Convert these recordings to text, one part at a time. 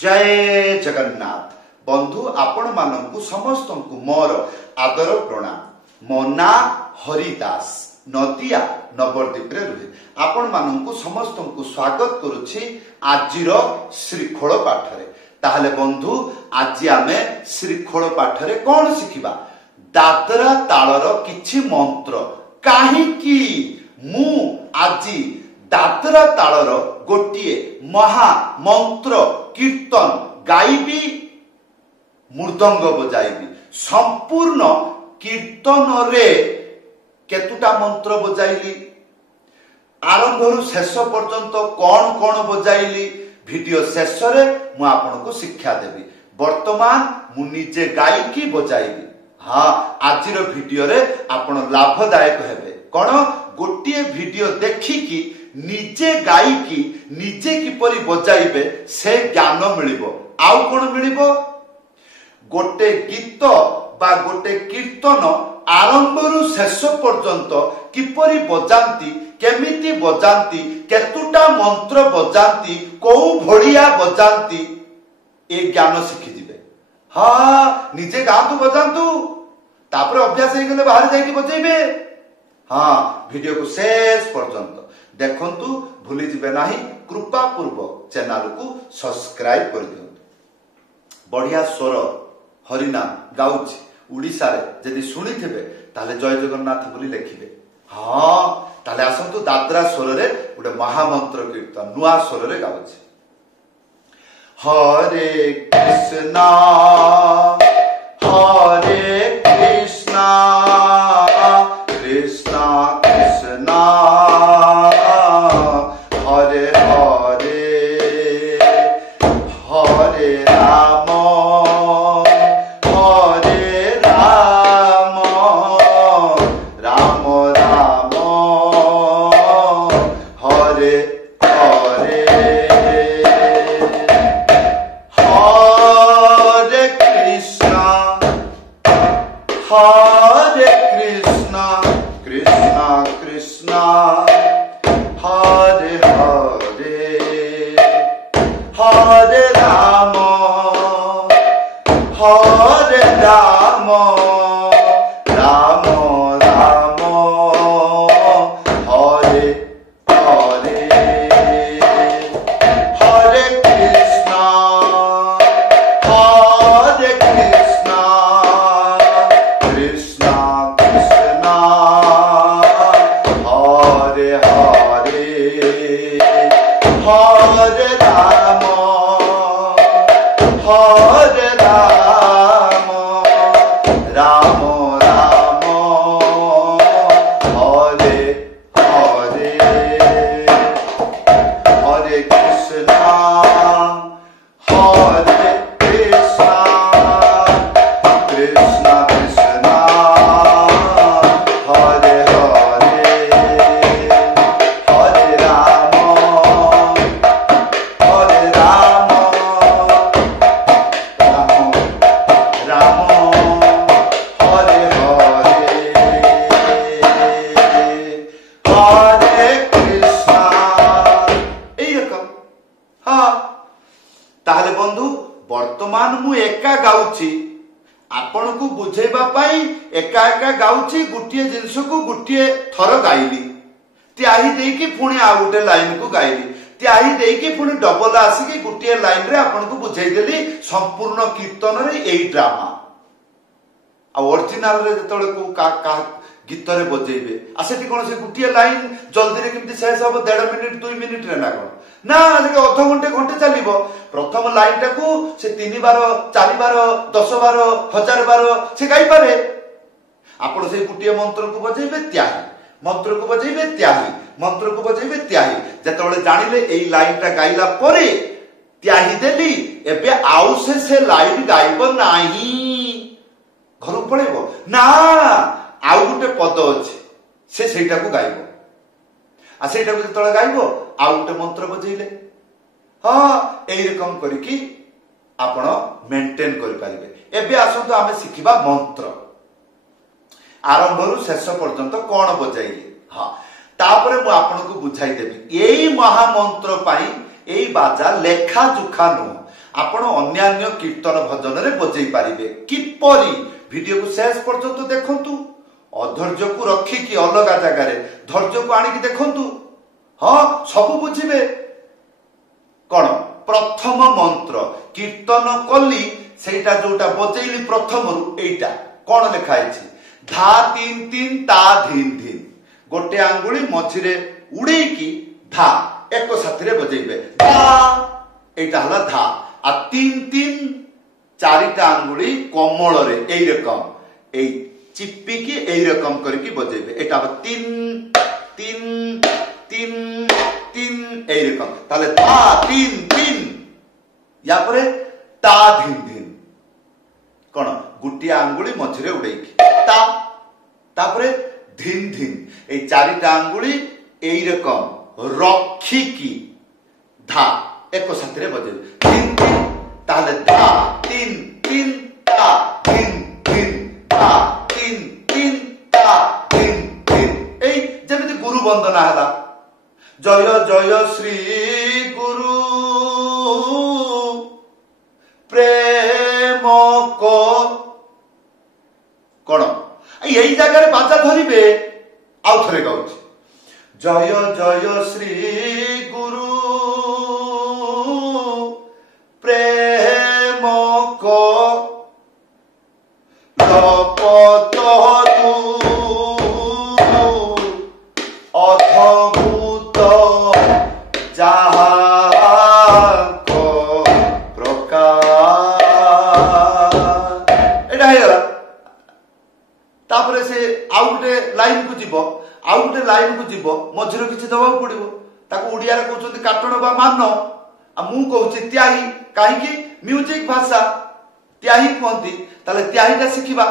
जय जगन्नाथ बंधु आपण मानकु समस्त को मोर आदर प्रणाम। मो ना हरिदास नदिया नवरदीप रे रुहे आपण मानकु समस्त को स्वागत करुछि आजिर श्रीखोल पाठ रे। ताहले बंधु आज आमे श्रीखोल पाठ रे कोन शिखिबा दादरा तालर किछि मंत्र काहेकि मु आजी दादरा तालर गोटिए महा मंत्र कीर्तन गाइबी मृदंग बजाइबी संपूर्ण कीर्तन रे केतुटा मंत्र बजाइली आरंभरु शेष पर्यंत कौन कौन बजाइली वीडियो शेष रे मु आपनको शिक्षा देबी। वर्तमान मु निजे गाइकी बजाइबी। हाँ आजिर वीडियो रे आपण लाभदायक हेबे। कोन गोटिए वीडियो देखिकी निजे गाइकी निजे किपरि बजाइबे से ज्ञान मिलिबो। आउ कोन मिलिबो गोटे गीत बा गोटे कीर्तन आरंभरु शेष पर्यंत किपरि बजांती केमिति बजांती केतुटा मंत्र बजांती को भड़िया बजांती ए ज्ञान शिखि दिबे। हाँ निजे गातु बजांतु तापर अभ्यास हो गले बाहर जाइके बजेबे। हाँ वीडियो को शेष पर्यंत देखंतु भूली जिबे नाही। कृपा पूर्वक चैनल को सब्सक्राइब कर दियंतु। बढ़िया स्वर हरिनाम गाउछि उड़ीसा रे जदि सुनी थिबे ताले जय जगन्नाथ बोली लिखिबे। हाँ ताले आसंतु दादरा स्वर रे गोटे महामंत्र कीर्तन नुआ स्वर रे गाउछि। हरे कृष्णा कृष्णा कृष्णा हरे हरे हरे राम राम राम हरे हरे हरे कृष्णा कृष्णा कृष्णा हरे हरे हरे राम राम राम हरे हरे हरे कृष्णा कृष्णा कृष्णा हरे हरे हरे राम राम राम हरे हरे हरे कृष्णा कृष्णा कृष्णा हरे हरे हरे राम राम हरे हरे हरे कृष्णा এই রকম। हाँ ताहले बंधु वर्तमान मु एका गाउची आपण को बुझेबा पाई एका एका गाउची गुटिए जिंस को गुटिए थर गाइली त्याही देकी पुणी आ गुटे लाइन को गाइली त्याही देकी पुणी डबल आसिकी गुटिए लाइन रे आपण को बुझाई देली संपूर्ण कीर्तन रे एई ड्रामा आ ओरिजिनल रे जतले को का गीत रे बजेबे आ सेठी कोन से गुटिए लाइन जल्दी रे किमति शेष हो 1.5 मिनिट 2 मिनिट रे ना कोन ना लेके अध घंटे घंटे चलिबो। प्रथम लाइन टाकू से 3 बार 4 बार 10 बार 1000 बार से गाई पारे। आपण से गुटिए मंत्र को बजेबे त्याही मंत्र को बजेबे त्याही मंत्र को बजेबे त्याही जतले जानिले एई लाइन टा गाइला परे त्याही देली एबे आउ से लाइन गाइबो नाही घर पळेबो ना आउ गुटे पद अछि से सेटा को गाइबो आ सेटा को जतले गाइबो आउ गुटे मंत्र बजेइले। हाँ एई रकम करिकी आपण मेंटेन करि परिबे। एबे आसंतु आमे सिखिबा मंत्र आरंभरु शेष पर्यंत कौन बजाइले। हाँ तापरे मु आपनको बुझाई देबी एई महामंत्र पाई एई बाजा लेखा जुखा नु आपण अन्यान्य कीर्तन भजन रे बजै पारिबे किपरि वीडियो को शेष पर्यंत देखंतु अधैर्य को रखी कि अलग जगह रे धैर्य को आनी कि देखंतु हाँ सब बुझिबे कौन प्रथम मंत्र कीर्तन कली सेटा जोटा बजैली प्रथम रु एटा कौन लिखा है धा तीन तीन ता धीन धीन गोटे आंगुली मझिरे उड़े की धा एक साथी बजेबे धा एटा हला धा आ तीन तीन चारिटा आंगुली कमल रे एई रकम एई चिप्पी की एई रकम करके बजेबे एटा तीन तीन तीन तीन एई रकम ताले धा तीन तीन या परे ता धीन धीन कौन गुटिया आंगुली मझिरे उड़ेकी ता तापरे धीन धीन ए चारिटा आंगुली एई रकम रखी की धा एक साथी रे बजेबे धीन धीन ताले धा तीन तीन ता धीन धीन ता तीन तीन ता धीन धीन एई जेमिति गुरु वंदना हला जय जय श्री गुरु प्रेम को कौन यही जगह बाजा धरिबे आउ थरे गाउछ जय जय श्री गुरु प्रेम को लपत अद्भुत जहा तापरे से आउ गोटे लाइन को जीवो आउ गोटे लाइन को जीवो मझिरे किछि दबाव पड़िबो ताको उड़िया रे कहउछन्ती काटण बा मान आ मु कहउछि त्याही काहे कि म्यूजिक भाषा त्याही कहंती ताले त्याहीटा सिखिबा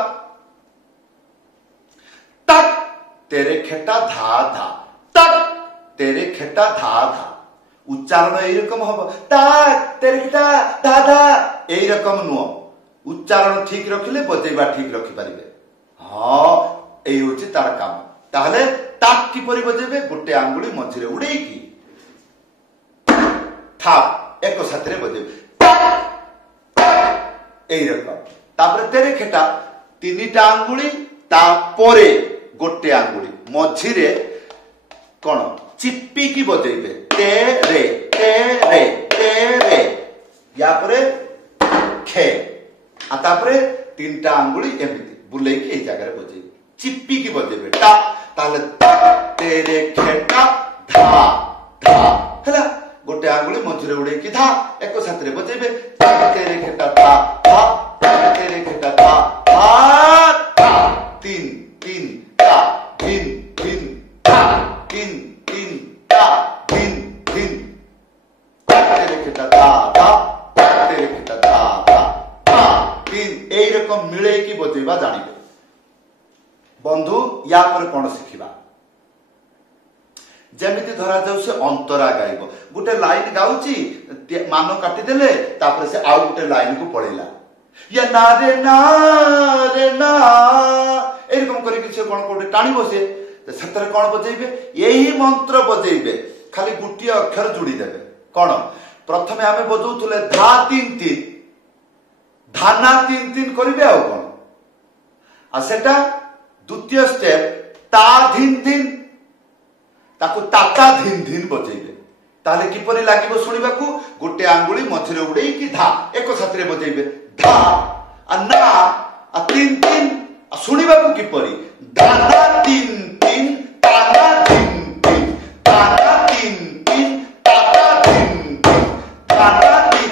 तक तेरे खेटा धा धा तक तेरे खेटा धा धा उच्चारण एई रकम हबो तक तेरे खेटा धा धा एई रकम नुओ उच्चारण ठीक रखिले बजेबा ठीक रखि पारिबे हाँ एई होची तार काम ताहले ताक की परि बजेबे गोटे आंगुली मझिरे उड़ेकी थाप एक साथी रे बजेबे एई रकम तापरे तेरे खेटा तीनिटा आंगुली तापरे गोटे आंगुली मझिरे कोन चिप्पी की बजेबे तेरे तेरे तेरे या परे खे आ तापरे तीनटा आंगुली एमिति बुले की जगह बजे चिप्पी की बजेबे टा ताले तेरे खेटा धा धा हला गोटे आंगुली मझिरे उड़े की धा एक साथी रे बजेबे तेरे खेटा धा धा तेरे खेटा धा धा धा तीन तीन ता तीन तीन ता तीन तीन ता तीन तीन तेरे खेटा धा धा तेरे खेटा धा धा धा तीन एई रकम मिले की बजेबा जानिबे बंधु या पर कौन शिखिबा जेमिति धरा जाउ से अंतरा गाइबो गोटे लाइन गाउची मान काटी देले तापर से आउ गोटे लाइन को पळेला या ना रे ना एरकम करी कि से कोन कोटे टाणीबो से सतरे कोन बजेइबे यही मंत्र बजेइबे खाली गुटिया अक्षर जोड़ी देबे कोन प्रथमे हमें बजौथुले धा तीन तीन धाना तीन तीन करिबे आ कोन आ सेटा द्वितीय स्टेप ता धीन धीन ताकू ताता धीन धीन बजेइबे ताले किपरि लागिबो सुनिबाकू गोटे आंगुली मझिरे उड़ेई कि धा एक साथी रे बजेइबे धा आ ना आ तीन तीन आ सुनिबाकू किपरि दाना तीन तीन ताना तीन तीन दाना तीन तीन ताता तीन तीन दाना तीन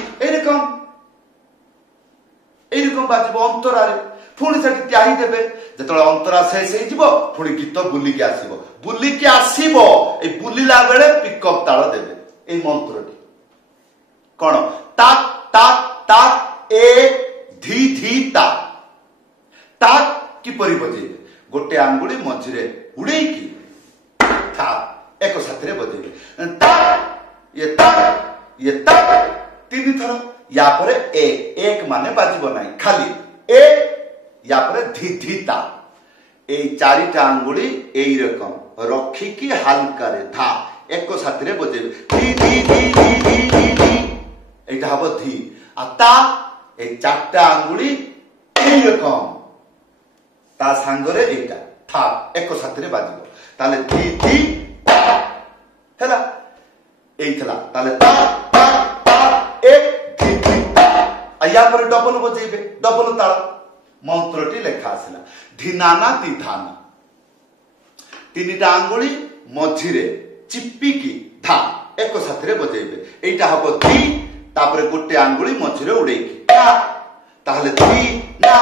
एरकम बाजिबो अंतरा रे पुणी से त्याही देबे जतले अंतरा शेष हे जिवो पुणी गीत बुलिकी आसीबो ए बुलिला बेले पिकअप ताल देबे ए मंत्रटी कोन ताक ताक ताक ए धी धी ता ताक की परि बजेबे गोटे आंगुली मझिरे उड़ेकी था एक साथी रे बजेबे ताक ये ताक तीन थर या परे एक माने बाजिबो नाही खाली ए या परे धी धी ता ए चारिटा आंगुली एई रकम रखी की हल्का रे धा एक साथी रे बजेबे धी धी धी धी धी धी এইটা হব ধি। আর তা এই চারটা আঙ্গুলি এইরকম তা সাঙ্গরে এইটা থা এক সাথে বাজিব। তাহলে ধি ধি হেলা এইলা। তাহলে তা তা তা এক ধি ধি তা। আর ইয়া পরে ডবল বজাইবে, ডবল তাল। মন্ত্রটি লেখা আসিলা ধিনানা তিধানা। তিনটা আঙ্গুলি মঝিরে চিপিকি ধা এক সাথে বজাইবে। এইটা হব ধি, তারপরে গোটে আঙ্গুলি মঝিরে উড়েইকি না। তাহলে ধি না।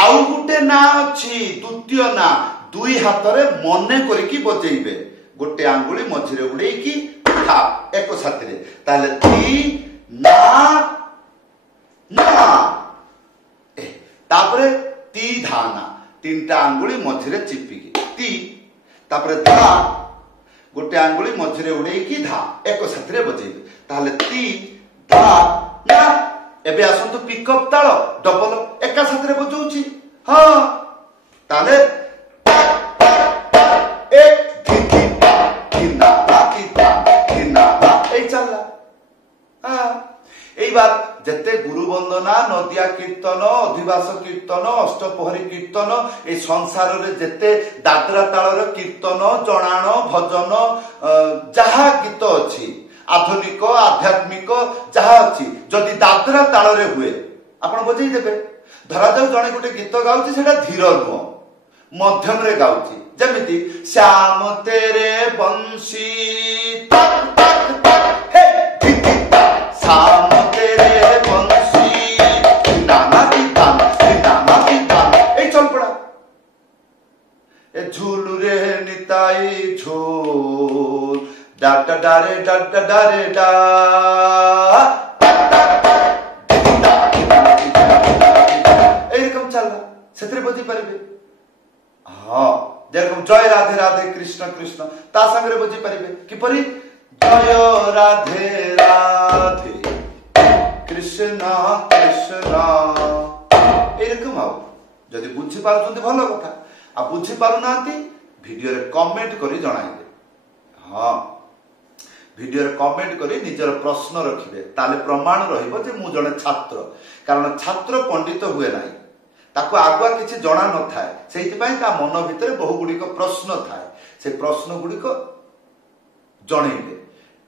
আউ গোটে না ଅଛି দ্বিতীয় না, দুই হাতরে মনে করিকি বজাইবে। গোটে আঙ্গুলি মঝিরে উড়েইকি ধা এক সাথে। তাহলে ধি না না। তারপরে তি ধানা, তিনটা আঙ্গুলি মঝিরে চিপিকি তি। তারপরে ধা, গোটে আঙ্গুলি মঝিরে উড়েইকি ধা এক সাথে বজাইবে। তাহলে তি ধা না। এবে আসন্তু পিকঅপ তাল ডবল একা সাথে বজাউছি। হ্যাঁ, তাহলে এক ধি ধি তা ধিনা না তি তা ধিনা না এই চাললা। হ্যাঁ, এইবার যেতে গুরু বন্দনা, নদিয়া কীর্তন, অধিবাস কীর্তন, অষ্টপহরী কীর্তন, এই সংসারে যেতে দাদরা তাଳର কীর্তন, জଣାଣ, ভজন যাহা গীত ଅଛି, আধুনিক আধ্যাত্মিক যাহা ଅଛି, যদি দাদরা তাଳରେ ହୁଏ ଆପଣ ବଜେଇ ଦେବେ। ଧରାଯାଉ ଜଣେ ଗୋଟେ ଗୀତ ଗାଉଛି, ସେଟା ଧୀର ନୁହଁ, ମଧ୍ୟମରେ ଗାଉଛି। ଯେମିତି ଶ୍ୟାମ ତେରେ ବଂଶୀ ତକ୍ ତକ୍ ତକ୍ ହେ ଧି ଧି ତା ଶ୍ୟାମ ତେରେ ବଂଶୀ ନାନା ତି ତାନ ନାନା তি তান। এই চল পড়া এ ঝুলুরে নিতাই ঝোল ডাটা ডারে ডাটা ডারে ডা এইরকম চাললা সেতরে বুঝি পারিবে। হ্যাঁ, যেরকম জয় রাধে রাধে কৃষ্ণ কৃষ্ণ তা সাঙ্গে বুঝি পারিবে। কিপরি জয় রাধে রাধে কৃষ্ণ কৃষ্ণ এইরকম আও। যদি বুঝি পারুଛନ୍ତି ଭଲ কথা, আর বুঝি পারু নাহাନ୍ତି ভিডিওরে কমেন্ট করে জଣାইবে। হ্যাঁ, ভিডিওরে কমেন্ট করে নিজের প্রশ্ন রখিবে, তাহলে প্রমাণ রহিব যে মু জনে ছাত্র। কারণ ছাত্র পণ্ডিত হুয়ে নাই, তাকে আগুয়া কিছু জনা নথায়, সেইপাই তা মন ভিতরে বহু গুড়িক প্রশ্ন থাকে। সেই প্রশ্ন গুড়িক জଣାইবে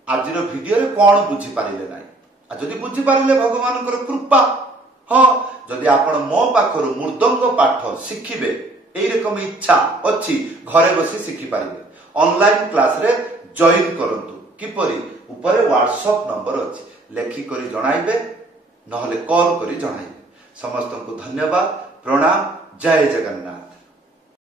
আজির ভিডিওরে কোন বুঝি পারিলে নাই। আর যদি বুঝি পারিলে ভগবানଙ୍କର কৃপা। হ্যাঁ, যদি আপন মো পাখরু মৃদঙ্গ পাঠ শিখিবে, এইরকম ইচ্ছা অছি, ঘরে বসি শিখি পারিবে। অনলাইন ক্লাসরে জয়েন করন্তু। কিপরি? উপরে হোয়াটসঅ্যাপ নম্বর ଅଛି, লেখি করি জଣାইবে, নহলে কল করি জଣାইবে। সমস্তଙ୍କୁ ধন্যবাদ, প্রণাম, জয় জগন্নাথ।